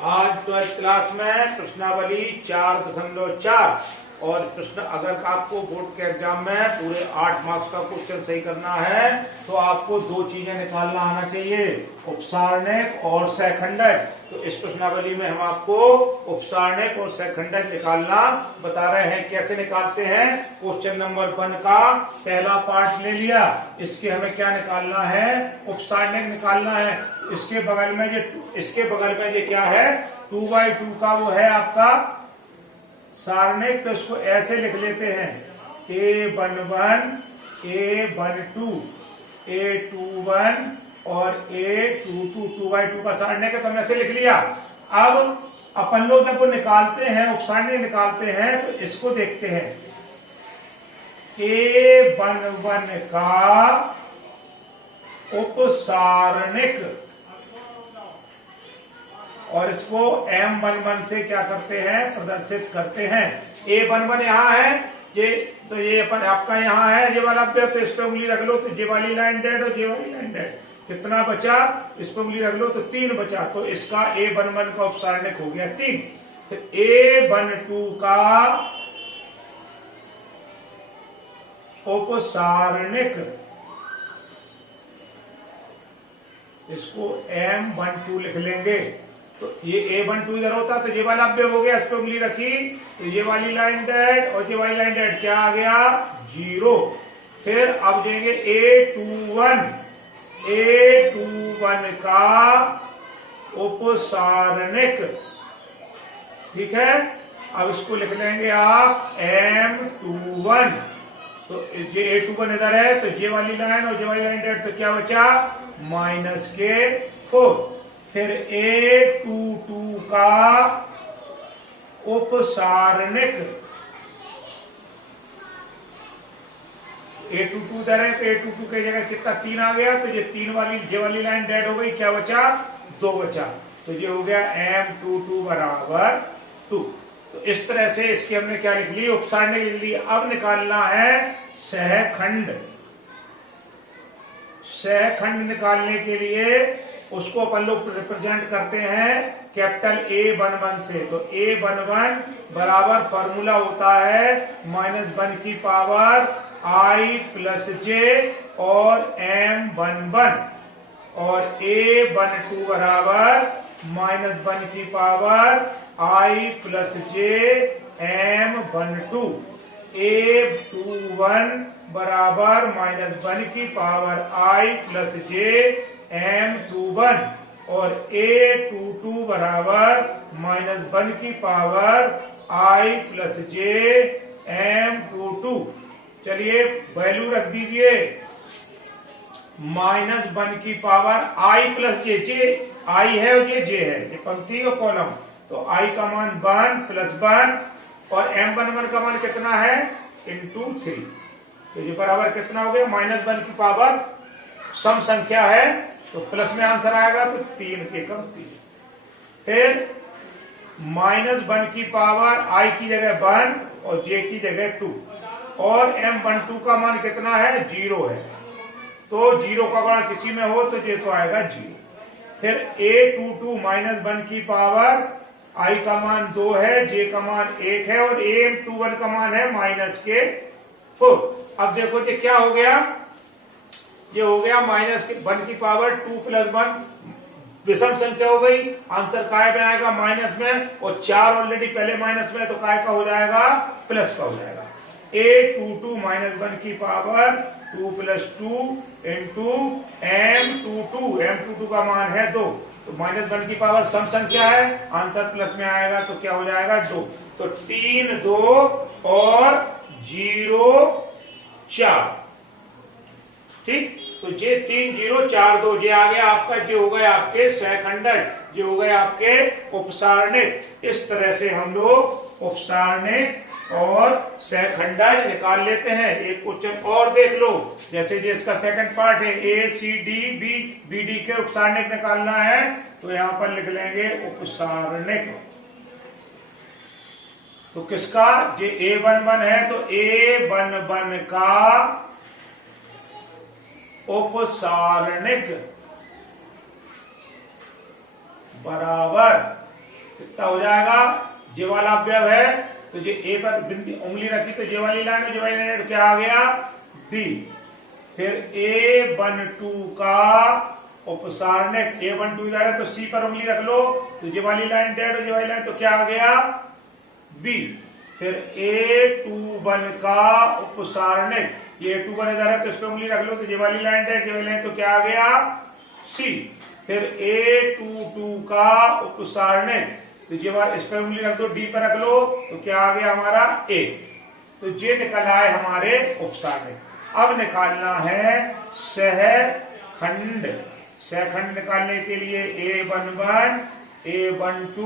आज 12th class में प्रश्नावली 4.4 और प्रश्न अगर आपको बोर्ड के एग्जाम में पूरे 8 मार्क्स का क्वेश्चन सही करना है तो आपको दो चीजें निकालना आना चाहिए, उपसारणिक और सहखंडक। तो इस प्रश्नावली में हम आपको उपसारणिक और सहखंडक निकालना बता रहे हैं। कैसे निकालते हैं? क्वेश्चन नंबर 1 का पहला पार्ट ले लिया, इसके हमें क्या निकालना है? उपसारणिक निकालना है। इसके बगल में ये क्या है? 2/2 का वो है आपका सारणिक। तो इसको ऐसे लिख लेते हैं A11, A12, A21 और A22। 2/2 का सारणिक है तो हमने ऐसे लिख लिया। अब अपन लोग जब वो निकालते हैं, उपसारणिक निकालते हैं, तो इसको देखते हैं। A11 का उपसारणिक और इसको M11 से क्या करते हैं? प्रदर्शित करते हैं। A11 यहाँ है, ये अपन आपका यहाँ है, ये वाला पे, तो इस पे उंगली रख लो तो ये वाली लाइन डेड और ये वाली लाइन डेड। कितना बचा? इस पे उंगली रख लो तो 3 बचा। तो इसका A11 का उपसारणिक हो गया 3। फिर A12 का उपसारणिक, इसको M12 लिख लेंगे। तो ये A12 इधर होता तो ये वाला अव्यय हो गया, इस पे उंगली रखी तो ये वाली लाइन डेड और ये वाली लाइन डेड, क्या आ गया? 0। फिर अब देंगे A21, A21 का उपसारणिक, ठीक है। अब इसको लिख लेंगे आप M21। तो ये A21 इधर है तो ये वाली लाइन और ये वाली लाइन डेड, तो क्या बचा? -4। फिर A22 का उपसारणिक, A22 इधर है तो A22 की जगह कितना? 3 आ गया। तो ये 3 वाली ये वाली लाइन डेड हो गई, क्या बचा? 2 बचा। तो ये हो गया M22 बराबर 2। तो इस तरह से इसकी हमने क्या लिख ली? उपसारणिक लिख ली। अब निकालना है सहखंड। सहखंड निकालने के लिए उसको अपन लोग रिप्रेजेंट करते हैं कैपिटल A11 से। तो A11 बराबर फॉर्मूला होता है -1 की पावर I प्लस J और M11, और A12 बराबर -1 की power I plus J M12। A21 बराबर -1 की power I plus J M21 और A22 बराबर -1 की power I plus J M22। चलिए वैल्यू रख दीजिए। -1 की power I plus J I है और ये J है, ये पंक्ति और कॉलम। तो I का मान 1 प्लस 1 और M11 का मान कितना है? × 3। तो ये बराबर कितना हो गया? -1 की पावर सम संख्या है तो प्लस में आंसर आएगा, तो 3 के कम 3। फिर -1 की पावर I की जगह 1 और J की जगह 2 और M12 का मान कितना है? 0 है। तो 0 का गुणा किसी में हो तो ये तो आएगा 0। फिर A22 -1 की पावर I का मान 2 है, J का मान 1 है और M21 का मान है -4। अब देखो ये क्या हो गया? ये हो गया -1 की पावर 2 प्लस 1, विषम संख्या हो गई। आंसर काय में आएगा? माइनस में, और 4 ऑलरेडी पहले माइनस में, तो काय का हो जाएगा? प्लस का हो जाएगा। A22 -1 की power 2 plus 2 into M22। M22 का मान है 2, तो -1 की पावर सम संख्या है, आंसर प्लस में आएगा तो क्या हो जाएगा? 2। तो 3, 2 और 0, 4। ठीक, तो ये 3, 0, 4, 2 ये आ गया आपका, ये हो गए आपके सहखंडक, ये हो गए आपके उपसारणिक। इस तरह से हम लोग उपसारणिक और सहखंडक निकाल लेते हैं। एक क्वेश्चन और देख लो, जैसे जिसका सेकंड पार्ट है ACDBD के उपसारणिक निकालना है, तो यहां पर लिख लेंगे उपसारणिक। तो किसका? ये A11 है तो A11 का उपसारणिक बराबर कितना हो जाएगा, जे वाला अवयव है तो जे ए पर बिंदी उंगली रखी तो जे वाली लाइन में, जे वाली लाइन क्या आ गया डी। फिर A12 का उपसारणिक, A12 इधर है तो सी पर उंगली रख लो तो जे वाली लाइन डेड हो, जे वाली लाइन तो क्या आ गया बी। फिर A21 का उपसारणिक, ये A21 इधर है तो इस पर उंगली रख लो तो जे वाली लाइन डेड, जे वाली लाइन तो क्या आ गया सी। फिर A22 का उपसारणिक, तो जे इस पर उंगली रख दो, डी पर रख लो तो क्या आ गया हमारा ए। तो ये निकला है हमारे उपसारणिक। अब निकालना है सहखंड। सहखंड निकालने के लिए A11, A12,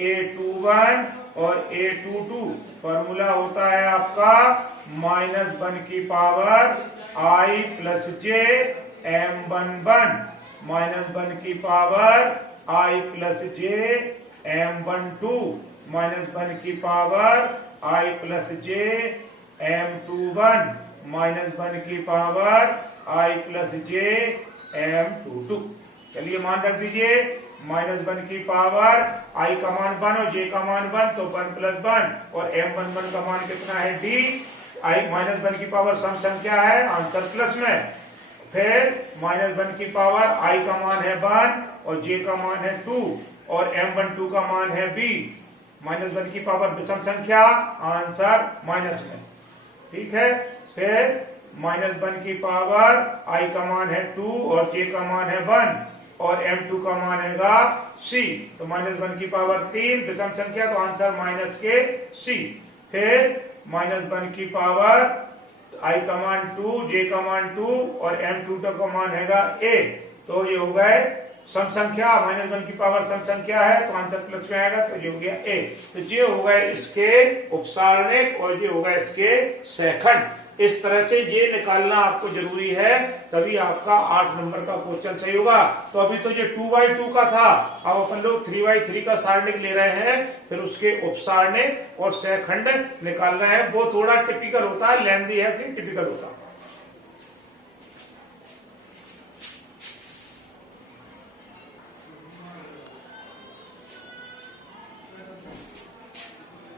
A21 और A22 फॉर्मूला होता है आपका -1 की power I plus J M11, -1 की power I plus J M12, -1 की power I plus J M21, -1 की power I plus J M22। चलिए मान रख दीजिए, -1 की पावर I का मान 1 और J का मान 1 तो 1 प्लस 1 और M11 का मान कितना है D। I -1 की पावर सम संख्या है, आंसर प्लस में। फिर -1 की पावर I का मान है 1 और J का मान है 2 और M12 का मान है B। -1 की पावर विषम संख्या, आंसर माइनस में। ठीक है। फिर -1 की पावर I का मान है 2 और J का मान है 1 और M2 का मान है C। तो -1 की पावर 3 विषम संख्या, तो आंसर माइनस के C। फिर -1 की पावर I का मान 2, J का मान 2 और M2 का मान है A। तो ये हो गए सम संख्या, -1 की पावर सम संख्या है तो आंसर प्लस में आएगा, तो ये हो गया ए। तो ये हो गए इसके उपसारणिक और ये हो गए इसके सहखंड। इस तरह से ये निकालना आपको जरूरी है, तभी आपका 8 नंबर का क्वेश्चन सही होगा। तो अभी तो ये 2x2 का था, अब अपन लोग 3x3 का सारणिक ले रहे हैं, फिर उसके उपसारणिक और सहखंड निकाल रहे हैं। वो थोड़ा टिपिकल होता है, लेंदी है, फिर टिपिकल होता है।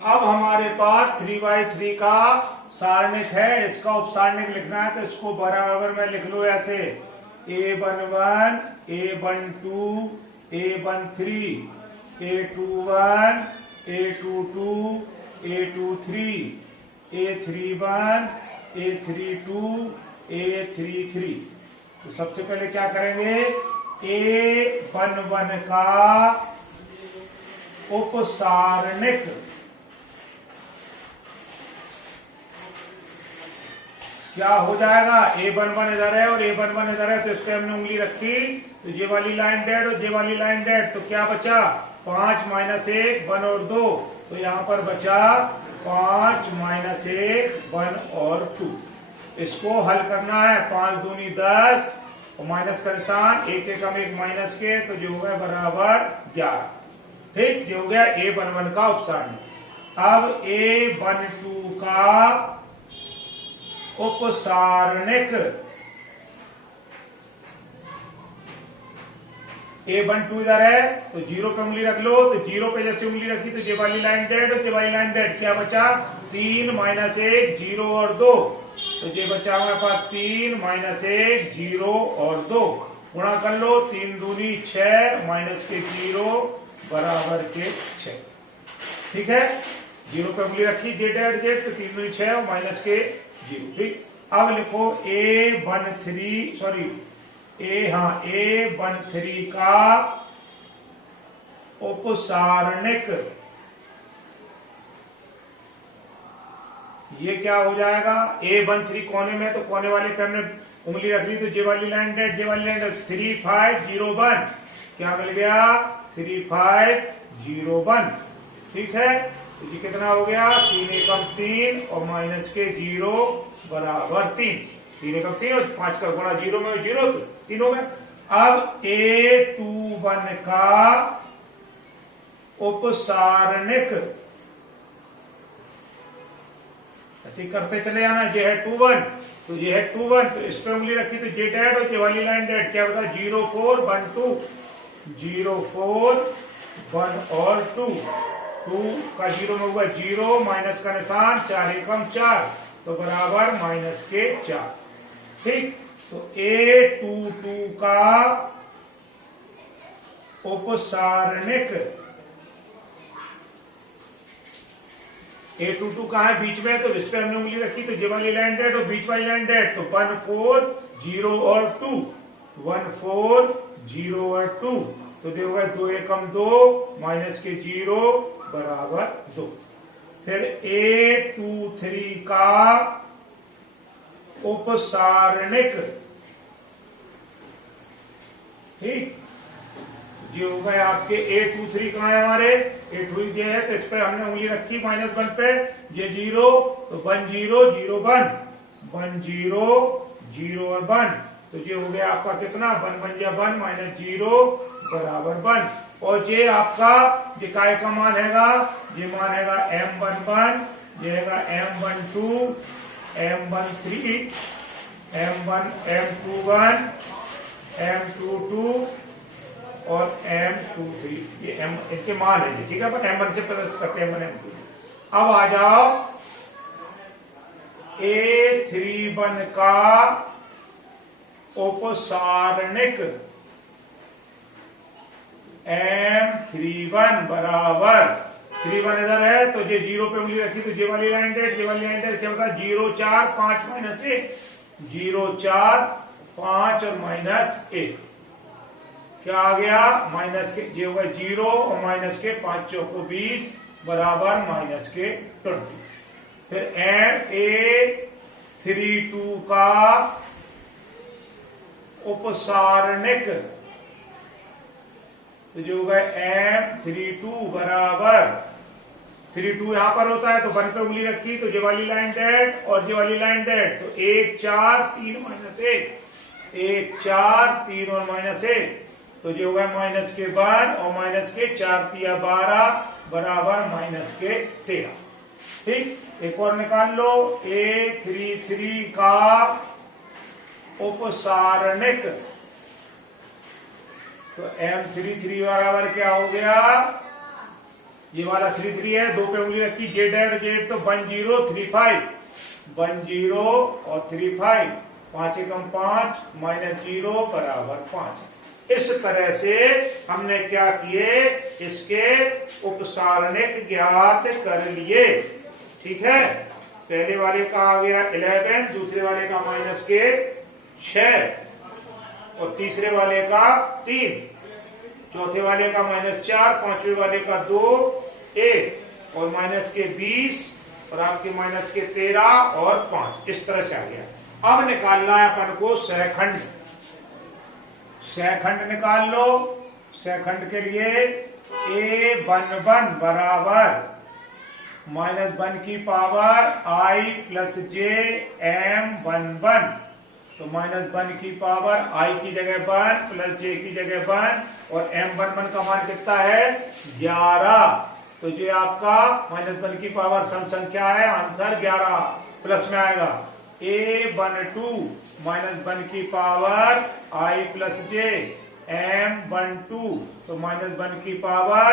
अब हमारे पास 3x3 का सारणिक है, इसका उपसारणिक लिखना है तो इसको बराबर में लिख लो ऐसे, A11, A12, A13, A21, A22, A23, A31, A32, A33। तो सबसे पहले क्या करेंगे, A11 का उपसारणिक, क्या हो जाएगा, A11 इधर है और A11 इधर है तो इस पे हमने उंगली रखी तो ये वाली लाइन डेड और ये वाली लाइन डेड, तो क्या बचा 5 - 1 1 और 2, तो यहाँ पर बचा 5 - 1 1 और 2। इसको हल करना है, 5 दूनी 10 और माइनस का निशान, एक के कम एक माइनस के, तो जो हो गया बराबर 11। ठीक, ये हो गया A11 का उपसारणिक। अब A12 का उपसारणिक, A12 इधर है तो 0 पे उंगली रख लो, तो 0 पे जैसे उंगली रखी तो ये वाली लाइन डेड और ये वाली लाइन डेड, क्या बचा 3 - 1 0 और 2, तो ये बचा हमारे पास 3 - 1 0 और 2, गुणा कर लो, 3 दूनी 6 माइनस के 0 बराबर के 6। ठीक है, 0 पे उंगली रखी जे डेड जे, तो 3 दूनी 6 और माइनस के 0। ठीक, अब लिखो A13 का उपसारणिक, ये क्या हो जाएगा, A13 कोने में, तो कोने वाले पे हमने उंगली रख ली तो जे वाली लाइन डेड, जे वाली लाइन डेड, 3 5 0 1, क्या मिल गया 3 5 0 1। ठीक है, तो ये कितना हो गया, 3 एकम 3 और माइनस के 0 बराबर 3, 3 एकम 3 और 5 का गुणा 0 में 0 तो 3 हो गए। अब A21 का उपसारणिक, ऐसे करते चले जाना, ये है 21 तो ये है 21, तो इस पे उंगली रखी तो जे डेड और ये वाली लाइन डेड, क्या बता 0 4 1 2, 0 4 1 और 2, 2 का 0 में हुआ 0, माइनस का निशान, 4 एकम 4, तो बराबर माइनस के 4। ठीक, तो A22 का उपसारणिक, A22 कहाँ है? बीच में, तो इस पे हमने उंगली रखी तो ये वाली लाइन डेड और बीच वाली लाइन डेड, तो 1 4 0 और 2, 1 4 0 और 2, तो देखोगा 2 एकम 2, माइनस के 0 बराबर 2। फिर A23 का उपसारणिक, ठीक, ये हो गए आपके A23 कहाँ है हमारे? A23 दिया है, तो इस पे हमने उंगली रखी -1 पे, ये 0, तो 1 0 0 1, 1 0 0 और 1, तो ये हो गया आपका कितना? 1 1 या 1 माइनस 0 बराबर 1। और ये आपका ये काय का मान हैगा? ये मान हैगा M11, ये हैगा M12, M13, M21, M22 और M23, ये M इनके मान है ये, ठीक है। पर M1 से प्रदर्शित करते हैं M1 M2। अब आ जाओ A31 का उपसारणिक M31 बराबर, 31 इधर है तो ये 0 पे उंगली रखी तो ये वाली लाइन डेड, ये वाली लाइन डेड, क्या होता है? 0 4 5 माइनस 1, 0 4 5 और माइनस 1, क्या आ गया? माइनस के, ये होगा 0 और माइनस के 5 चौको 20 बराबर माइनस के 20। फिर A32 का उपसारणिक, तो जो होगा M32 बराबर, 32 यहां पर होता है तो 1 पे उंगली रखी तो ये वाली लाइन डेड और ये वाली लाइन डेड, तो 1 4 3 माइनस 1, 1 4 3 और माइनस 1, तो ये होगा माइनस के 1 और माइनस के 4 3 12 बराबर माइनस के 13। ठीक, एक और निकाल लो, A33 का उपसारणिक, तो M33 बराबर क्या हो गया? ये वाला 33 है, 2 पे उंगली रखी, जेड एड जेड, तो 1 0 3 5, 1 0 और 3 5, 5 एकम 5 माइनस 0 बराबर 5। इस तरह से हमने क्या किए? इसके उपसारणिक ज्ञात कर लिए। ठीक है, पहले वाले का आ गया 11, दूसरे वाले का माइनस के 6 और तीसरे वाले का 3, चौथे वाले का माइनस 4, पांचवे वाले का 2 1 और माइनस के 20 और आपके माइनस के 13 और 5, इस तरह से आ गया। अब निकालना है अपन को सहखंड। सहखंड निकाल लो। सहखंड के लिए A11 बराबर -1 की power I plus J M11, तो -1 की पावर I की जगह 1 प्लस J की जगह 1 और M11 का मान कितना है? 11, तो ये आपका -1 की पावर सम संख्या है, आंसर 11 प्लस में आएगा। A12 -1 की power I plus J M12, तो -1 की पावर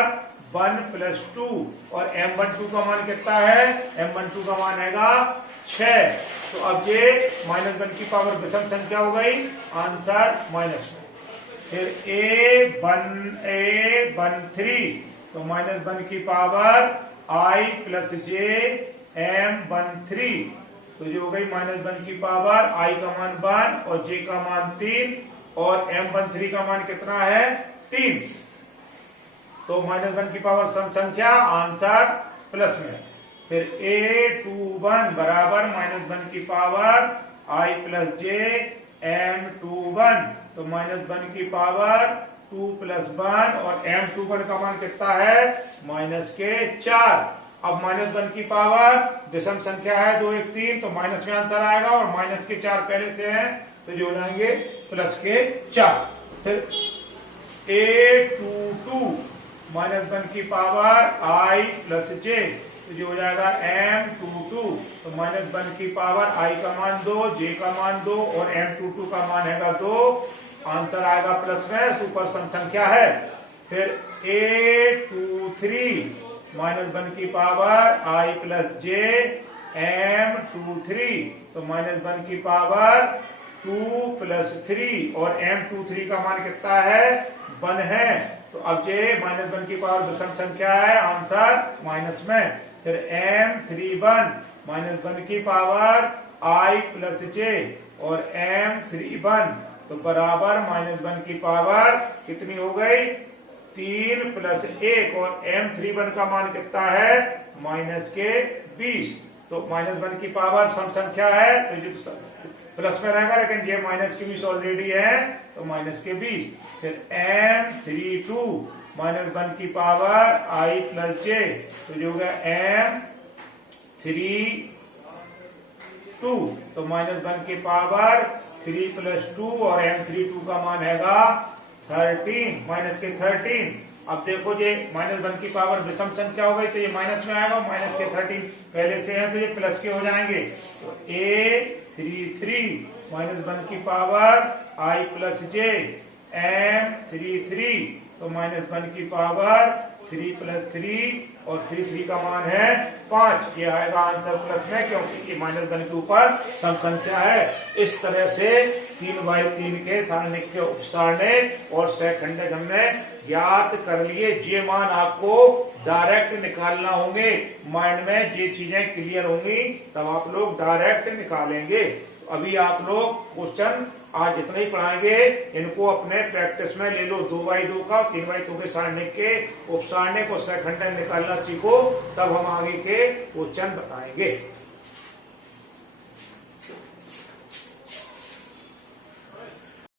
1 प्लस 2 और M12 का मान कितना है? M12 का मान हैगा 6, तो अब ये -1 की पावर विषम संख्या हो गई, आंसर माइनस में। फिर A13, तो -1 की power I plus J M13, तो जो हो गई -1 की पावर I का मान 1 और J का मान 3 और M13 का मान कितना है? 3, तो -1 की पावर सम संख्या, आंसर प्लस में। फिर A21 बराबर -1 की power I plus J M21, तो -1 की पावर 2 प्लस 1 और M21 का मान कितना है? माइनस के 4। अब -1 की पावर विषम संख्या है 2 1 3, तो माइनस में आंसर आएगा और माइनस के 4 पहले से हैं तो जो हो जाएंगे प्लस के 4। फिर A22 -1 की पावर I प्लस J, तो जो हो जाएगा M22, तो -1 की पावर I का मान 2, J का मान 2 और M22 का मान हैगा 2, आंसर आएगा प्लस में, सुपर सम संख्या है। फिर a23 -1 की power i plus J m23, तो -1 की पावर 2 प्लस 3, और m23 का मान कितना है 1 है। तो अब जे -1 की पावर विषम संख्या है, आंसर माइनस में। फिर m31 -1 की पावर i प्लस जे और m31, तो बराबर -1 की पावर कितनी हो गई 3 प्लस 1, और m31 का मान कितना है -20। तो -1 की पावर सम संख्या है तो जो प्लस में रहेगा, लेकिन ये -20 ऑलरेडी है तो -20। फिर m32 -1 की पावर i प्लस जे, तो जो होगा m32, तो -1 की पावर 3 प्लस 2, और m32 का मान हैगा 13 -13। अब देखो ये -1 की पावर विषम संख्या हो गई तो ये माइनस में आएगा, -13 पहले से है तो ये प्लस के हो जाएंगे। तो a33 -1 की power i plus J m33, तो -1 की पावर 3 प्लस 3, और 3 का मान है 5। ये आएगा आंसर प्लस में, क्योंकि ये -1 के ऊपर सम संख्या है। इस तरह से 3x3 के सारणिक के उपसारणिक और सहखंडक हमने ज्ञात कर लिए। ये मान आपको डायरेक्ट निकालना होंगे, माइंड में ये चीजें क्लियर होंगी तब आप लोग डायरेक्ट निकालेंगे। तो अभी आप लोग क्वेश्चन आज इतना ही पढ़ाएंगे, इनको अपने प्रैक्टिस में ले लो। 2x2 का 3x2 के सारणिक के उपसारणिक और सहखंडक निकालना सीखो, तब हम आगे के क्वेश्चन बताएंगे।